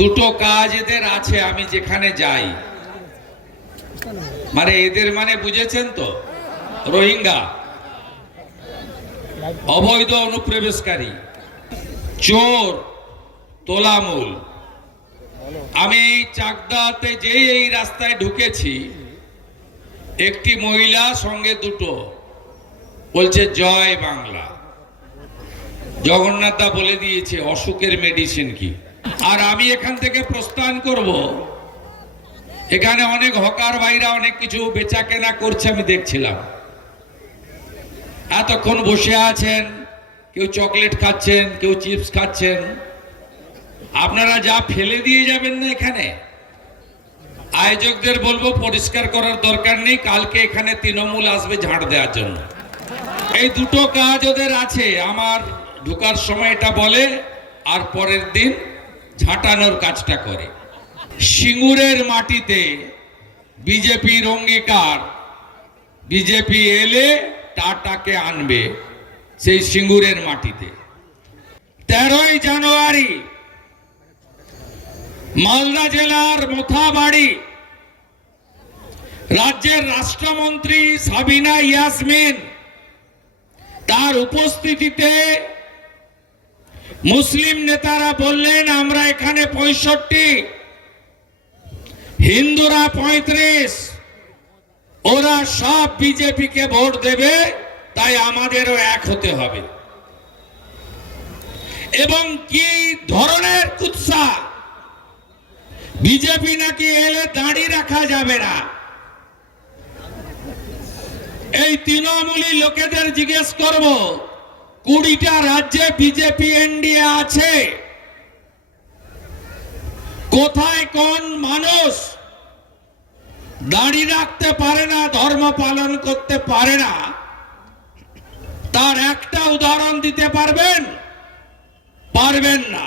দুটো কাজ এদের আছে, আমি যেখানে যাই। মানে এদের মানে বুঝেছেন তো, রোহিঙ্গা, অবৈধ অনুপ্রবেশকারী, চোর, তোলামূল। আমি চাকদাতে যেই এই রাস্তায় ঢুকেছি, একটি মহিলা সঙ্গে দুটো বলছে জয় বাংলা। জগন্নাথ দা বলে দিয়েছে অসুখের মেডিসিন কি। আর আমি এখান থেকে প্রস্থান করব, এখানে অনেক হকার ভাইরা অনেক কিছু বেচা কেনা করছে, আমি দেখছিলাম। এতক্ষণ বসে আছেন, কেউ চকলেট খাচ্ছেন, কেউ চিপস খাচ্ছেন। আপনারা যা ফেলে দিয়ে যাবেন না এখানে, আয়োজকদের বলবো পরিষ্কার করার দরকার নেই, কালকে এখানে তৃণমূল আসবে ঝাড় দেওয়ার জন্য। এই দুটো কাজ ওদের আছে, আমার ঢোকার সময় এটা বলে আর পরের দিন ঝাঁটানোর কাজটা করে। সিঙ্গুরের মাটিতে বিজেপির অঙ্গীকার, বিজেপি এলে টাটাকে আনবে সেই সিঙ্গুরের মাটিতে। 13ই জানুয়ারি মালদা জেলার মোথাবাড়ি রাজ্যের রাষ্ট্রমন্ত্রী সাবিনা ইয়াসমিন তার উপস্থিতিতে মুসলিম নেতারা বললেন আমরা এখানে 65, হিন্দুরা 35, ওরা সব বিজেপিকে ভোট দেবে, তাই আমাদেরও এক হতে হবে। এবং কি ধরনের কুৎসা, বিজেপি নাকি এলে দাঁড়ি রাখা যাবে না। এই তৃণমূলী লোকেদের জিজ্ঞেস করব, 20টা রাজ্যে বিজেপি এনডিএ আছে, কোথায় কোন মানুষ দাঁড়ি রাখতে পারে না, ধর্ম পালন করতে পারে না, তার একটা উদাহরণ দিতে পারবেন? পারবেন না।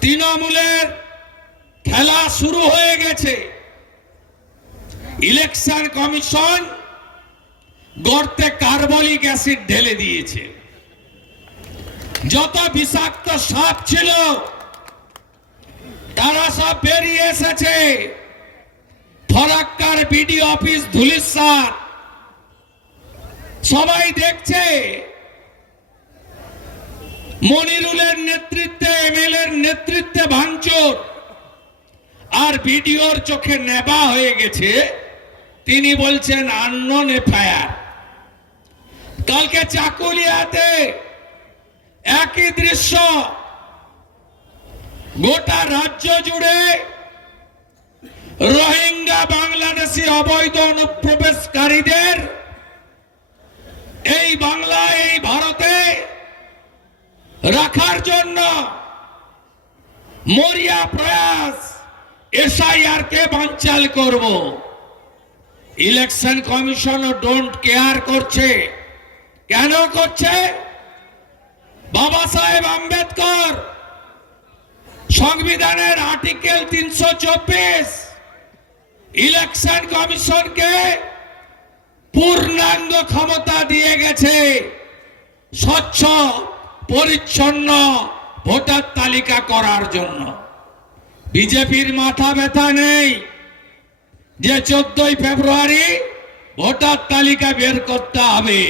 তৃণমূলের খেলা শুরু হয়ে গেছে। ইলেকশন কমিশন গর্তে কার্বলিক অ্যাসিড ঢেলে দিয়েছে। যত বিষাক্ত সাপ ছিল তারা সব বেরিয়ে এসেছে। ফরাক্কার বিডি অফিস ধুলিস্যাৎ, সবাই দেখছে। মনিরুলের নেতৃত্বে, এমএলএর নেতৃত্বে ভাঙচুর, আর ভিডিওর চোখে নেবা হয়ে গেছে। তিনি বলছেন আননোন এফআইআর। কালকে চাকুলিয়াতে একই দৃশ্য, গোটা রাজ্য জুড়ে রোহিঙ্গা বাংলাদেশি অবৈধ অনুপ্রবেশকারীদের এই বাংলায়, এই ভারতে রাখার জন্য মরিয়া প্রয়াস, এসআইআর কে বানচাল করব। ইলেকশন কমিশনও ডোন্ট কেয়ার করছে। কেন করছে? বাবা সাহেব আম্বেদকর সংবিধানের আর্টিকেল 324 ইলেকশন কমিশনকে পূর্ণাঙ্গ ক্ষমতা দিয়ে গেছে স্বচ্ছ পরিচ্ছন্ন ভোটার তালিকা করার জন্য। বিজেপির মাথা ব্যথা নেই যে 14ই ফেব্রুয়ারি ভোটার তালিকা বের করতে হবে।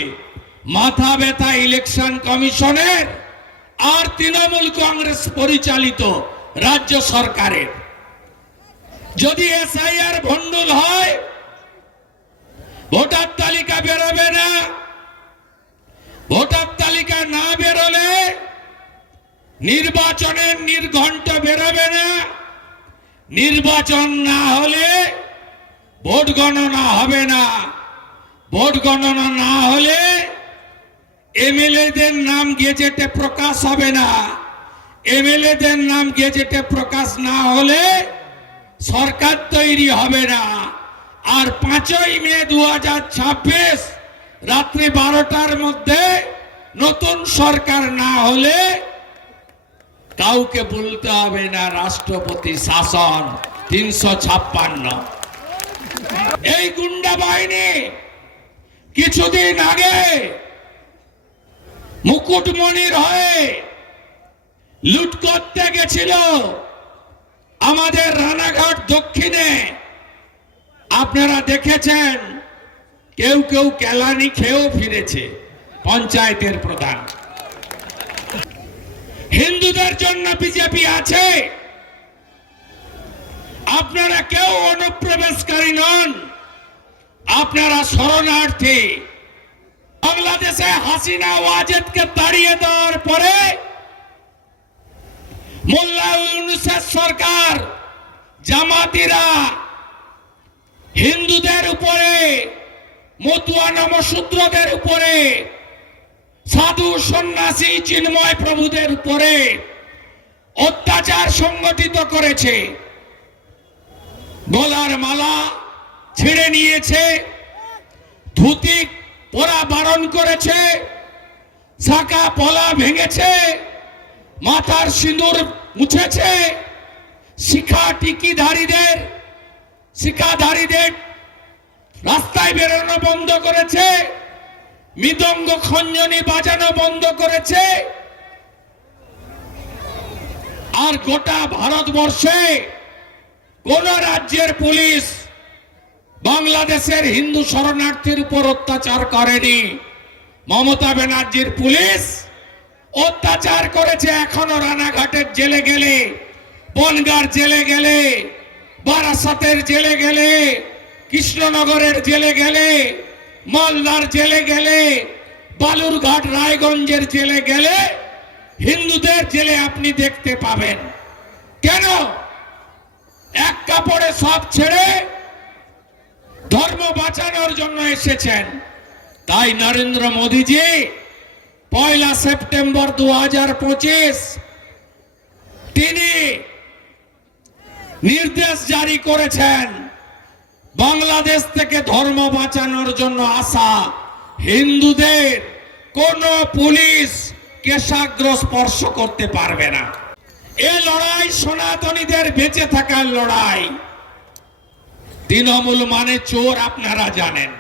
মাথা ব্যথা ইলেকশন কমিশনের আর তৃণমূল কংগ্রেস পরিচালিত রাজ্য সরকারের। যদি এসআইআর ভণ্ডুল হয়, ভোটার তালিকা বেরোবে না। ভোটার তালিকা না বেরোলে নির্বাচনের নির্ঘণ্ট বেরোবে না। নির্বাচন না হলে ভোট গণনা হবে না। ভোট গণনা না হলে এমএলএদের নাম গেজেটে প্রকাশ হবে না। এমএলএদের নাম গেজেটে প্রকাশ না হলে সরকার তৈরি হবে না। আর 5ই মে 2026 রাত্রি 12টার মধ্যে নতুন সরকার না হলে কাউকে বলতে হবে না রাষ্ট্রপতি শাসন 356। এই গুন্ডা বাহিনী কিছুদিন আগে মুকুটমণির হয়ে লুট করতে গেছিল আমাদের রানাঘাট দক্ষিণে আপনারা দেখেছেন কেউ কেউ কেলানি খেয়েও ফিরেছে পঞ্চায়েতের প্রধান। হিন্দুদের জন্য বিজেপি আছে। আপনারা কেউ অনুপ্রবেশকারী নন, আপনারা শরণার্থী। বাংলাদেশে হাসিনা ওয়াজেদকে তাড়িয়ে দেওয়ার পরে মোল্লা ইউনূসের সরকার, জামাতিরা হিন্দুদের উপরে, মতুয়া নমশূদ্রদের উপরে, সাধু সন্ন্যাসী চিন্ময় প্রভুদের উপরে অত্যাচার সংগঠিত করেছে। গলার মালা ছিঁড়ে নিয়েছে, ধুতি পরা বারণ করেছে, শাখা পলা ভেঙেছে, মাথার সিঁদুর মুছেছে, শিখাধারীদের রাস্তায় বেরোনো বন্ধ করেছে, মৃদঙ্গ খঞ্জনি বাজানো বন্ধ করেছে। আর গোটা ভারতবর্ষে কোন রাজ্যের পুলিশ বাংলাদেশের হিন্দু শরণার্থীর উপর অত্যাচার করেনি। মমতা ব্যানার্জির পুলিশ অত্যাচার করেছে। এখনো রানাঘাটের জেলে গেলে, বনগাঁর জেলে গেলে, বারাসাতের জেলে গেলে, কৃষ্ণনগরের জেলে গেলে, মালদার জেলে গেলে, বালুরঘাট রায়গঞ্জের জেলে গেলে হিন্দুদের জেলে আপনি দেখতে পাবেন। কেন? এক কাপড়ে সব ছেড়ে ধর্ম বাঁচানোর জন্য এসেছেন। তাই নরেন্দ্র মোদীজি 1 সেপ্টেম্বর 2025 তিনি নির্দেশ জারি করেছেন, বাংলাদেশ থেকে ধর্ম বাঁচানোর জন্য আসা হিন্দুদের কোন পুলিশ কেশাগ্র স্পর্শ করতে পারবে না। এই লড়াই সনাতনীদের বেঁচে থাকার লড়াই। তৃণমূল মানে চোর, আপনারা জানেন।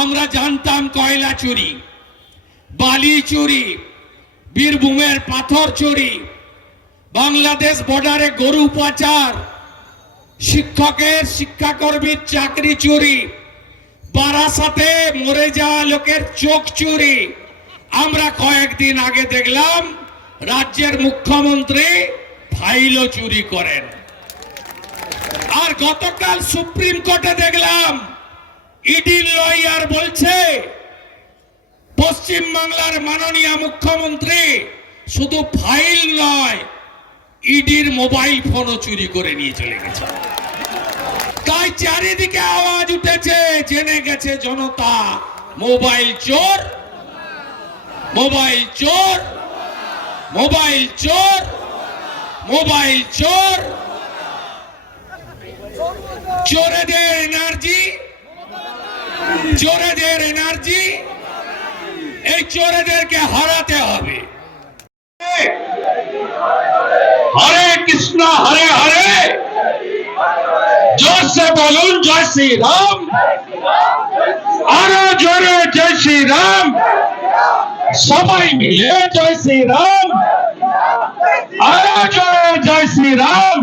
আমরা জানতাম কয়লা চুরি, বালি চুরি, বীরভূমের পাথর চুরি, বাংলাদেশ বর্ডারে গরু পাচার, শিক্ষাকর্মীর চাকরি চুরি, বারাসাতে মরে যাওয়া লোকের চোখ চুরি। আমরা কয়েকদিন আগে দেখলাম রাজ্যের মুখ্যমন্ত্রী ফাইলও চুরি করেন। আর গতকাল সুপ্রিম কোর্টে দেখলাম ইডির লয়ার বলছে পশ্চিম বাংলার মাননীয় মুখ্যমন্ত্রী শুধু ফাইল নয়, ইডির মোবাইল ফোনও চুরি করে নিয়ে চলে গেছে। তাই চারিদিকে আওয়াজ উঠেছে, জেনে গেছে জনতা, মোবাইল চোর, মোবাইল চোর, মোবাইল চোর, মোবাইল চোর। চোরেদের এনার্জি, চোরেদের এনার্জি, এই চোরেদেরকে হারাতে হবে। হরে কৃষ্ণ হরে হরে, জোর সে বলুন জয় শ্রী রাম, আরো জোরে জয় শ্রী রাম, সবাই মিলে জয় শ্রী রাম, আরো জোরে জয় শ্রী রাম।